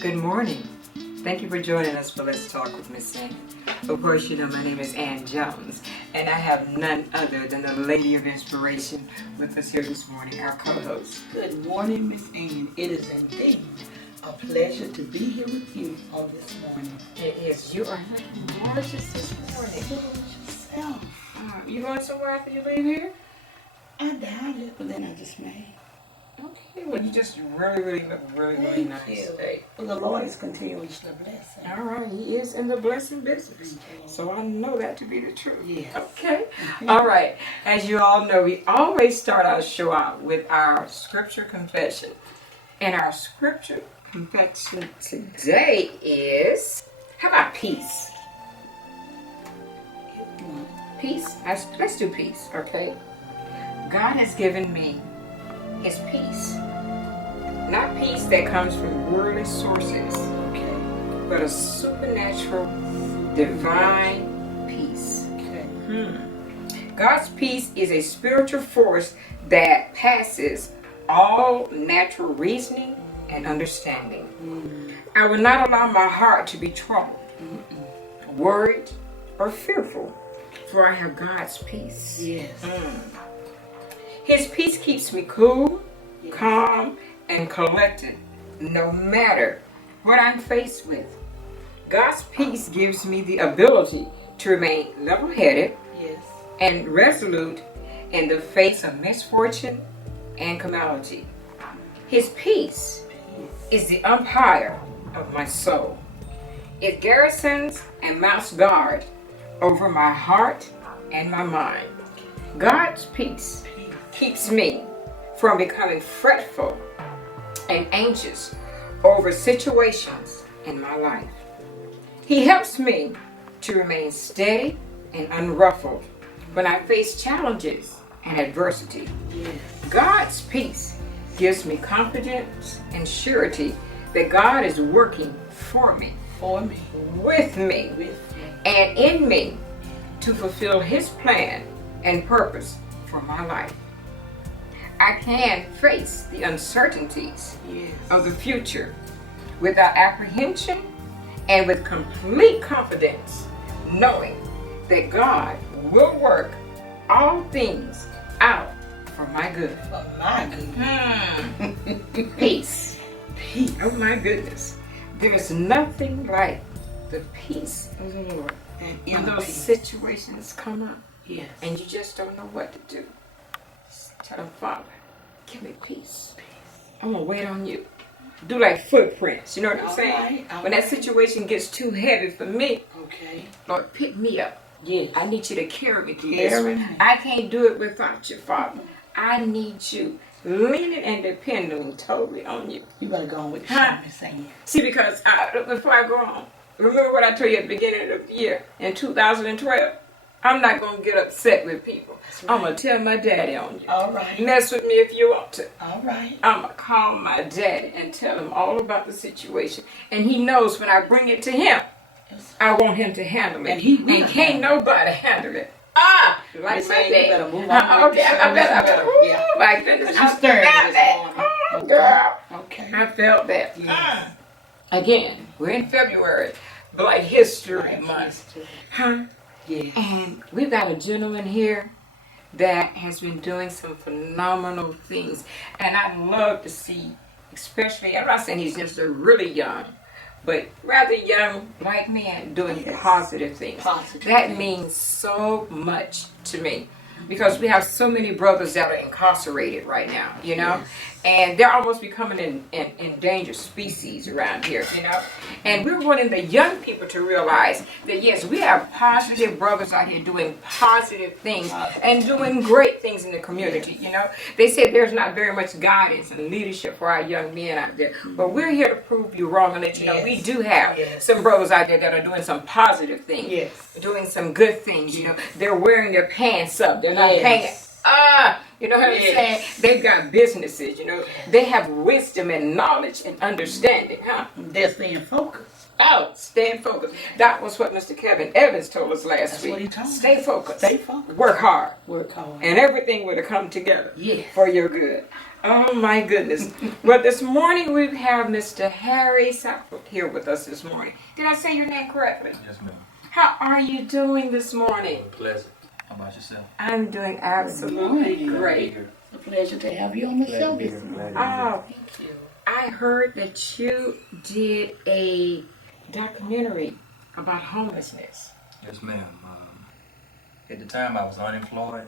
Good morning. Thank you for joining us for Let's Talk with Miss Ann. Of course, you know my name is Ann Jones, and I have none other than the Lady of Inspiration with us here this morning, our co-host. Good morning, Miss Ann. It is indeed a pleasure to be here with you on this morning. It is. You are looking gorgeous this morning. Yourself. You going somewhere after you leave here? I doubt it, but then I just may. Okay. Well, you just really look really nice. Thank you. Today. Well, the Lord is continuously blessing. All right. He is in the blessing business, so I know that to be the truth. Yes. Okay. All right. As you all know, we always start our show out with our scripture confession. And our scripture confession today is, how about peace? Peace? Let's do peace, okay? God has given me His peace. Not peace that comes from worldly sources, Okay. but a supernatural, divine peace. Okay. God's peace is a spiritual force that passes all natural reasoning and understanding. I will not allow my heart to be troubled, worried, or fearful, for I have God's peace. Yes. His peace keeps me cool, calm, and collected, no matter what I'm faced with. God's peace gives me the ability to remain level-headed Yes. and resolute in the face of misfortune and calamity. His peace is the umpire of my soul. It garrisons and mounts guard over my heart and my mind. God's peace keeps me from becoming fretful and anxious over situations in my life. He helps me to remain steady and unruffled when I face challenges and adversity. Yes. God's peace gives me confidence and surety that God is working for me, For me. with me, With me. and in me to fulfill His plan and purpose for my life. I can face the uncertainties Yes. of the future without apprehension and with complete confidence, knowing that God will work all things out for my good. For my good. Peace. Peace. Oh my goodness. There is nothing like the peace of the Lord. And When inner those peace. situations come up Yes. and you just don't know what to do, just tell Him, Father, give me peace. I'm going to wait on you. Do like footprints, you know what I'm All saying? right, all When that right. situation gets too heavy for me, Okay. Lord, pick me up. Yes. I need you to carry me through Carry this. me. I can't do it without you, Father. I need you leaning and depending totally on you. You better go on with the Huh? show, Miss Ann. See, because before I go on, remember what I told you at the beginning of the year in 2012? I'm not going to get upset with people. right. I'm going to tell my daddy on you. All right. Mess with me if you want to. All right. I'm going to call my daddy and tell him all about the situation. And he knows when I bring it to him, Yes. I want him to handle it. And he will can't nobody handle it. Like Miss my Ann, you dad. better move on with Okay, the show I better. this morning. Ooh, Yeah. my goodness. I'm stirring felt this that. morning. Oh, girl. Okay. I felt that. Yes. Again, we're in February, Black History Month. Huh? Yeah. And we've got a gentleman here that has been doing some phenomenal things. And I'd love to see, especially, I'm not saying he's just a really young, but rather young black man doing Yes. positive things. Positive That things. means so much to me. Because we have so many brothers that are incarcerated right now, you know? Yes. And they're almost becoming an endangered species around here, you know? And we're wanting the young people to realize that, yes, we have positive brothers out here doing positive things and doing great things in the community, you know? They said there's not very much guidance and leadership for our young men out there. But we're here to prove you wrong and let you know Yes. we do have Yes. some brothers out there that are doing some positive things. Yes. Doing some good things, you know. They're wearing their pants up. They're not Yes. hanging. You know what I'm Yes. saying? They've got businesses, you know. They have wisdom and knowledge and understanding, huh? They're staying focused. Oh, staying focused. That was what Mr. Kevin Evans told us last That's week. what he told us. Stay focused. Stay focused. Work hard. Work hard. And everything would have come together Yes. for your good. Oh my goodness. Well, this morning we have Mr. Harry Sackford here with us this morning. Did I say your name correctly? Yes, ma'am. How are you doing this morning? Pleasant. How about yourself? I'm doing absolutely great. It's a pleasure to have you on the show this morning. Oh, thank you. I heard that you did a documentary about homelessness. Yes, ma'am. At the time, I was unemployed,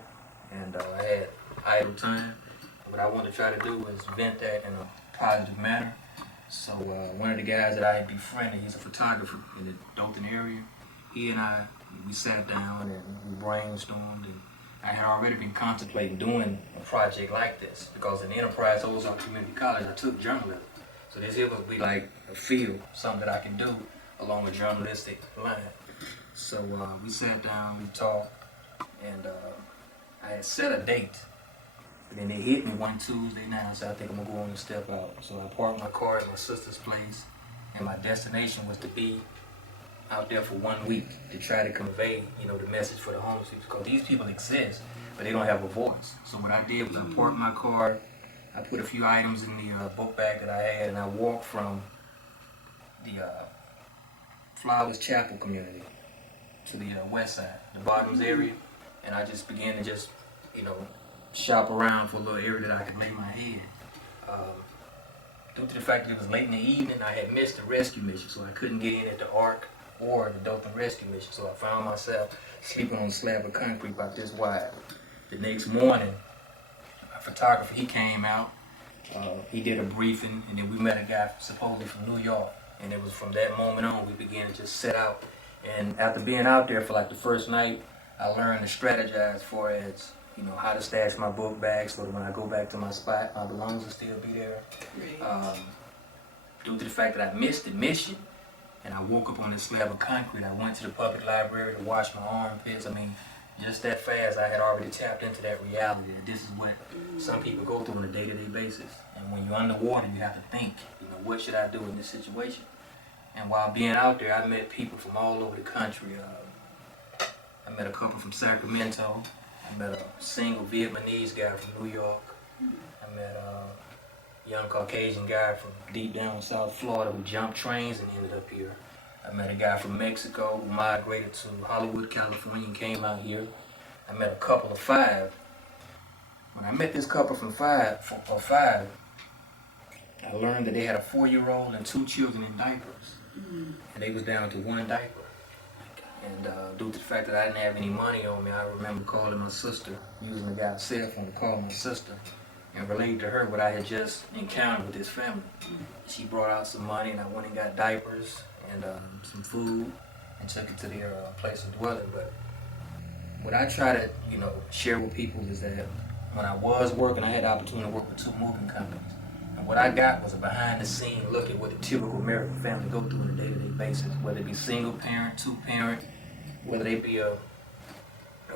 and I had idle time. What I wanted to try to do was vent that in a positive manner. So one of the guys that I had befriended, he's a photographer in the Dothan area. He and I, we sat down and we brainstormed, and I had already been contemplating doing a project like this because in Enterprise Ozark Community College, I took journalism. So this here would be like a field, something that I can do along a journalistic line. So we sat down, we talked, and I had set a date. And then they hit me one Tuesday night. I said, I think I'm gonna go on and step out. So I parked my car at my sister's place, and my destination was to be out there for 1 week to try to convey, the message for the homeless people. Because these people exist, but they don't have a voice. So what I did was I parked my car, I put a few items in the book bag that I had, and I walked from the Flowers Chapel community to the west side, the Bottoms area, and I just began to shop around for a little area that I could lay my head. Due to the fact that it was late in the evening, I had missed the rescue mission, so I couldn't get in at the Ark or the Dothan Rescue Mission. So I found myself sleeping on a slab of concrete about this wide. The next morning, a photographer, he came out, he did a briefing, and then we met a guy supposedly from New York. And it was from that moment on, we began to just set out. And after being out there for like the first night, I learned to strategize for as how to stash my book bag so that when I go back to my spot, my belongings will still be there. Due to the fact that I missed the mission, and I woke up on this slab of concrete, I went to the public library to wash my armpits. I mean, just that fast, I had already tapped into that reality that this is what some people go through on a day-to-day basis. And when you're underwater, you have to think, what should I do in this situation? And while being out there, I met people from all over the country. I met a couple from Sacramento. I met a single Vietnamese guy from New York. I met a young Caucasian guy from deep down South Florida who jumped trains and ended up here. I met a guy from Mexico who migrated to Hollywood, California and came out here. I met a couple of five. When I met this couple from five, I learned that they had a 4-year-old and 2 children in diapers. And they was down to 1 diaper. And due to the fact that I didn't have any money on me, I remember calling my sister, using the guy's cell phone to call my sister and relate to her what I had just encountered with this family. She brought out some money and I went and got diapers and some food and took it to their place of dwelling. But what I try to, share with people is that when I was working, I had the opportunity to work with 2 moving companies. And what I got was a behind-the-scene look at what the typical American family go through on a day-to-day basis, whether it be single parent, 2-parent, whether they be a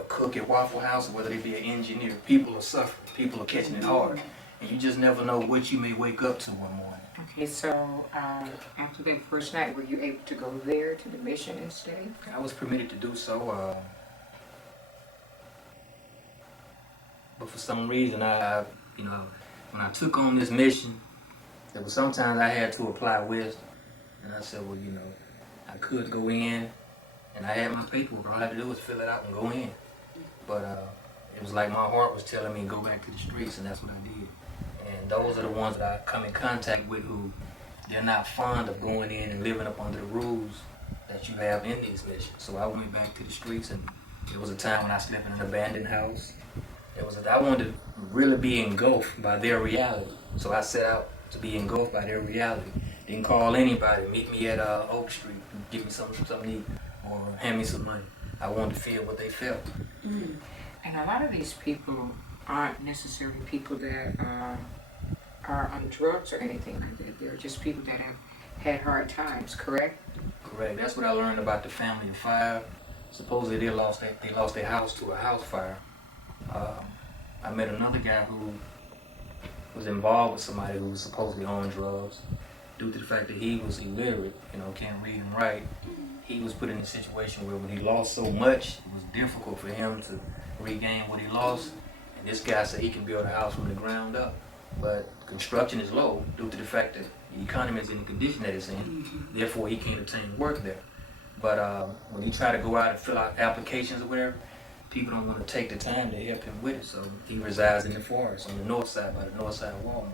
cook at Waffle House, or whether they be an engineer. People are suffering. People are catching it hard. And you just never know what you may wake up to one morning. Okay, so after that first night, were you able to go there to the mission and stay? I was permitted to do so, but for some reason, when I took on this mission, there was sometimes I had to apply wisdom. And I said, well, I could go in, and I had my paperwork. All I had to do was fill it out and go in. But it was like my heart was telling me to go back to the streets, and that's what I did. And those are the ones that I come in contact with who they're not fond of going in and living up under the rules that you have in these missions. So I went back to the streets, and there was a time when I slept in an abandoned house. I wanted to really be engulfed by their reality. So I set out to be engulfed by their reality. Didn't call anybody, meet me at Oak Street, give me something to eat, or hand me some money. I wanted to feel what they felt. And a lot of these people aren't necessarily people that are on drugs or anything like that. They're just people that have had hard times, correct? Correct. That's what I learned about the family of 5. Supposedly they lost their house to a house fire. I met another guy who was involved with somebody who was supposedly on drugs. due to the fact that he was illiterate, can't read and write. He was put in a situation where when he lost so much, it was difficult for him to regain what he lost. And this guy said he can build a house from the ground up. But construction is low due to the fact that the economy is in the condition that it's in. Therefore, he can't obtain work there. But when he tried to go out and fill out applications or whatever, people don't want to take the time to help him with it. So he resides in the forest on the north side by the north side of Walmart.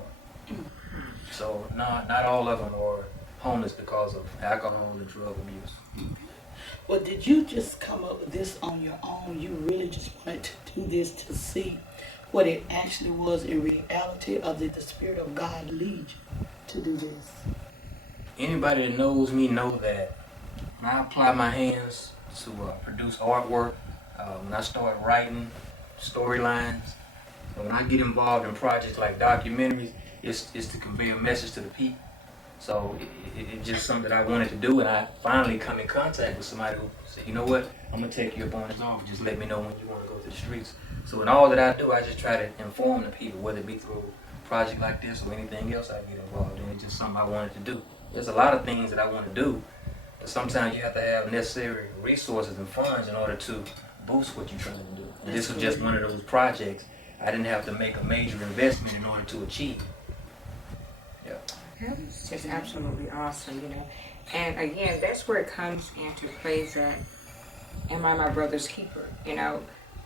So not all of them are homeless because of alcohol and drug abuse. Well, did you just come up with this on your own? You really just wanted to do this to see what it actually was in reality, or did the Spirit of God lead you to do this? Anybody that knows me know that when I apply my hands to produce artwork, when I start writing storylines, and when I get involved in projects like documentaries, it's to convey a message to the people. So it's just something that I wanted to do, and I finally come in contact with somebody who said, you know what, I'm going to take you up on this offer. Just let me know when you want to go to the streets. So in all that I do, I just try to inform the people, whether it be through a project like this or anything else I get involved in. It's just something I wanted to do. There's a lot of things that I want to do, but sometimes you have to have necessary resources and funds in order to boost what you're trying to do. And this was just one of those projects I didn't have to make a major investment in order to achieve. Yeah. It's just absolutely awesome, And again, that's where it comes into play that, am I my brother's keeper?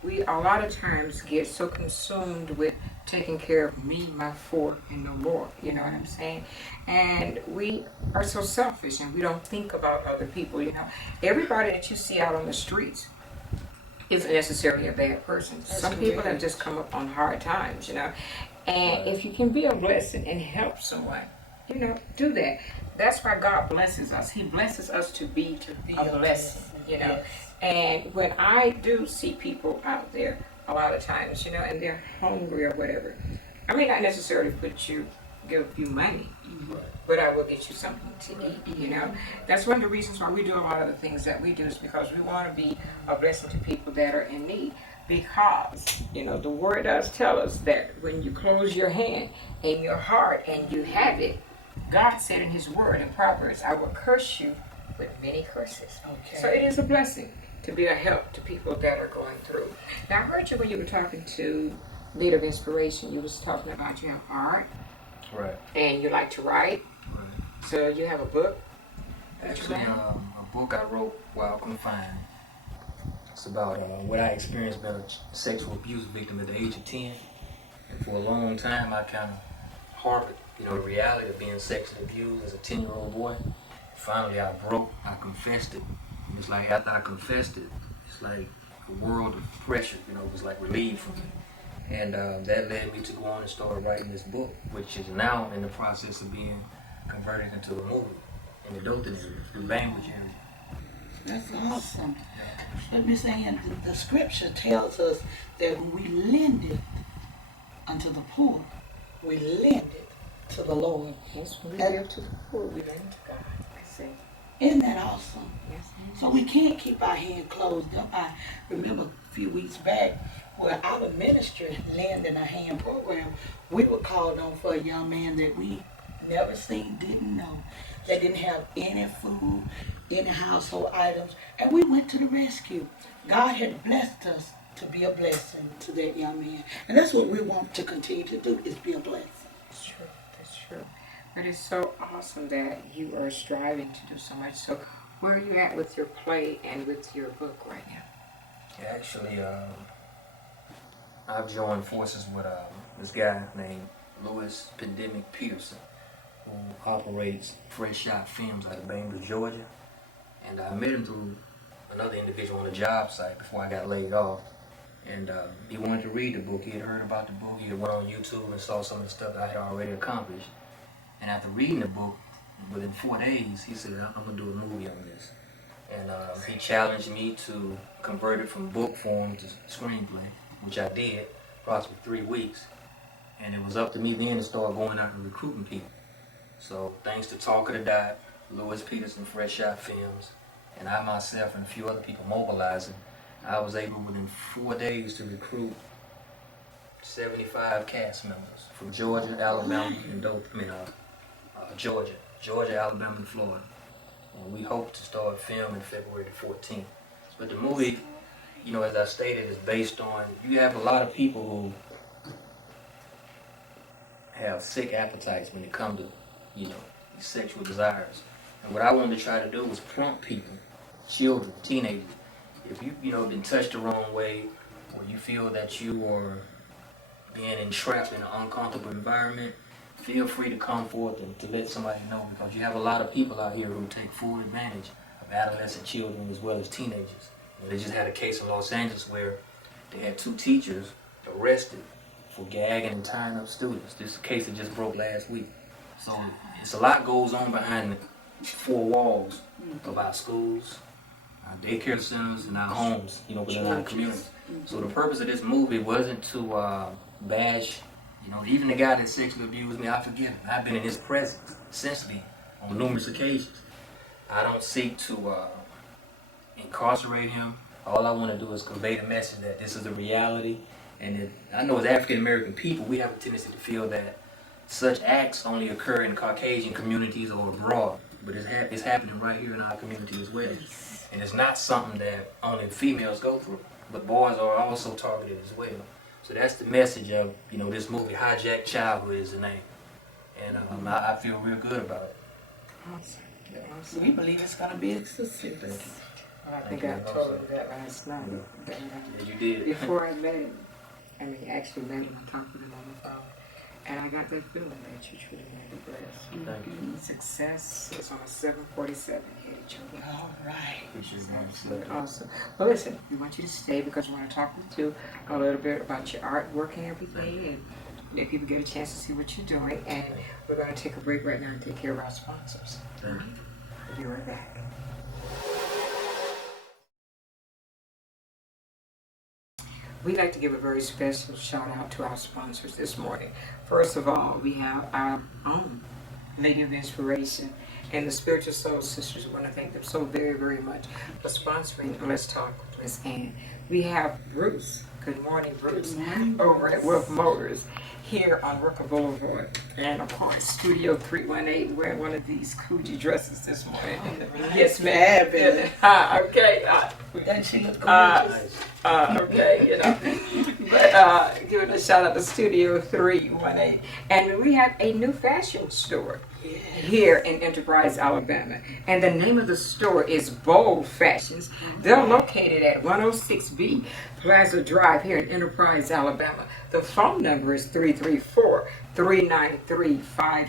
We a lot of times get so consumed with taking care of me, my four, and no more. You know what I'm saying? And we are so selfish, and we don't think about other people. Everybody that you see out on the streets isn't necessarily a bad person. Some people have just come up on hard times, And if you can be a blessing and help someone, do that. That's why God blesses us. He blesses us to be a blessing, Yes. And when I do see people out there a lot of times, and they're hungry or whatever, I may not necessarily give you money, but I will get you something to eat, That's one of the reasons why we do a lot of the things that we do, is because we want to be a blessing to people that are in need. Because, the word does tell us that when you close your hand in your heart and you have it, God said in his word in Proverbs, I will curse you with many curses. Okay. So it is a blessing to be a help to people that are going through. Now, I heard you when you were talking to Leader of Inspiration, you was talking about you have art. Right. And you like to write. Right. So you have a book? Actually, a book I wrote while confined. It's about what I experienced being a sexual abuse victim at the age of 10. And for a long time, I kind of harbored, the reality of being sexually abused as a 10-year-old boy. Finally, I broke. I confessed it. And it's like after I confessed it, it's like a world of pressure, was like relieved from me. And that led me to go on and start writing this book, which is now in the process of being converted into a movie in the Dothan area, the language area. That's awesome. Let me say, the scripture tells us that when we lend it unto the poor, we lend it to the Lord. Yes, when we give to the poor, we lend to God. I say. Isn't that awesome? Yes. So we can't keep our hand closed up. I remember a few weeks back where our ministry, Land in a Hand program, we were called on for a young man that we never seen, didn't know, that didn't have any food, any household items, and we went to the rescue. God had blessed us to be a blessing to that young man. And that's what we want to continue to do, is be a blessing. That's true. That's true. But it's so awesome that you are striving to do so much. So where are you at with your play and with your book right now? Yeah, actually, I've joined forces with this guy named Louis Pandemic Peterson, who operates Fresh Shot Films out of Bainbridge, Georgia. And I met him through another individual on a job site before I got laid off. And he wanted to read the book. He had heard about the book. He had went on YouTube and saw some of the stuff that I had already accomplished. And after reading the book, within 4 days, he said, I'm going to do a movie on this. And he challenged me to convert it from book form to screenplay, which I did, approximately 3 weeks. And it was up to me then to start going out and recruiting people. So thanks to Talk of the Dot, Louis Peterson, Fresh Shot Films, and I myself and a few other people mobilizing, I was able within 4 days to recruit 75 cast members from Georgia, Alabama, and Georgia. Georgia, Alabama, and Florida. And we hope to start filming February the 14th. But the movie, you know, as I stated, is based on, you have a lot of people who have sick appetites when it comes to, you know, sexual desires. And what I wanted to try to do was prompt people, children, teenagers, if you know, been touched the wrong way, or you feel that you are being entrapped in an uncomfortable environment, feel free to come forth and to let somebody know, because you have a lot of people out here who take full advantage of adolescent children as well as teenagers. You know, they just had a case in Los Angeles where they had 2 teachers arrested for gagging and tying up students. This is a case that just broke last week. So it's a lot goes on behind the 4 walls of our schools, our daycare centers, and our homes, you know, within our community. So the purpose of this movie wasn't to bash, you know, even the guy that sexually abused me, I forgive him. I've been in his presence since then on numerous occasions. I don't seek to incarcerate him. All I want to do is convey the message that this is a reality, and that I know as African American people, we have a tendency to feel that such acts only occur in Caucasian communities or abroad, but it's happening right here in our community as well. And it's not something that only females go through, but boys are also targeted as well. So that's the message of, you know, this movie. Hijack Childhood is the name, and I feel real good about it. Awesome. Yeah, awesome. We believe it's gonna be a success. Thank you. I think I told you that last night. Yeah, you did. Before I met him, actually met him, I talked with him on the phone. And I got that feeling that you truly made the bless. Thank you. Success is on a 747 here, children. All right. Appreciate Absolutely awesome. Well, listen, we want you to stay because we want to talk with you a little bit about your artwork and everything, and let people get a chance to see what you're doing. And we're going to take a break right now and take care of our sponsors. Thank you. We'll be right back. We'd like to give a very special shout out to our sponsors this morning. First of all, we have our own Lady of Inspiration and the Spiritual Soul Sisters. We want to thank them so very, very much for sponsoring Let's Talk with Miss Ann. We have Bruce. Good morning, Bruce. Good morning, over at Wolf Motors here on Rooker Boulevard. And of course, Studio 318, wearing one of these Coogee dresses this morning. Yes, ma'am. Okay. Doesn't she look gorgeous? Okay, you know. But giving a shout out to Studio 318. And we have a new fashion store here in Enterprise, Alabama. And the name of the store is Bold Fashions. They're located at 106B Plaza Drive here in Enterprise, Alabama. The phone number is 334-393-5